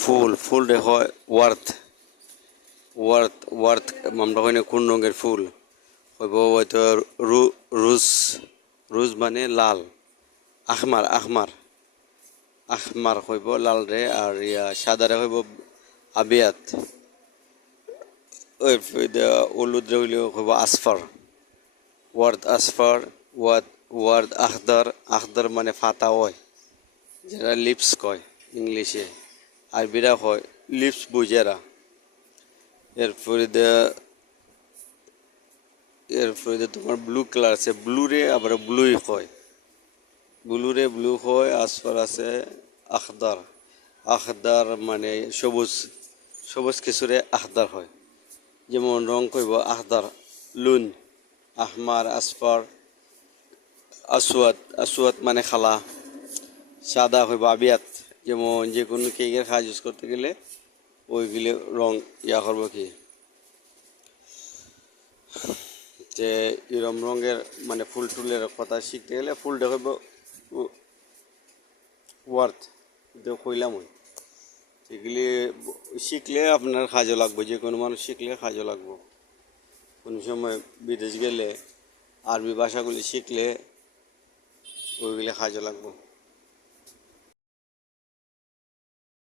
ফুল ফুল রে হয় worth worth worth আমরা কই না কোন রঙের ফুল হইব হয়তো রুজ রুজ মানে লাল আখমার আখমার আখমার হইব লাল রে আর সাদা রে হইব আবিয়াত ওই হলুদ রে হইলেও হইব আসফার ওয়ার্ড আসফার ওয়ার্ড আখদার আখদার মানে ফাতা হয় যেটা লিপস কয় ইংলিশে আরবিরা হয় লিপস বুঝেরা এরপরে তোমার ব্লু কালার আছে ব্লু রে আবার ব্লুই হয় ব্লু রে ব্লু হয় আসফার আছে আখদার আখদার মানে সবুজ সবুজ কিছুরে আখদার হয় যেমন রং কইব আখদার লুন আহমার আসফার আসওয়াদ আসওয়াদ মানে খালা সাদা হইব আবিয়াত যেমন যে কোনো কেকের কাজ ইউজ করতে গেলে ওইগুলো রং করবো কি যে এরম রঙের মানে ফুল টুলের কথা শিখতে গেলে ফুলটা হইব ওয়ার্থ কইলাম ওই এগুলি শিখলে আপনার কাজও লাগবে যে কোনো মানুষ শিখলে কাজও লাগবে কোনো সময় বিদেশ গেলে আরবি ভাষাগুলি শিখলে ওইগুলি কাজও লাগবে।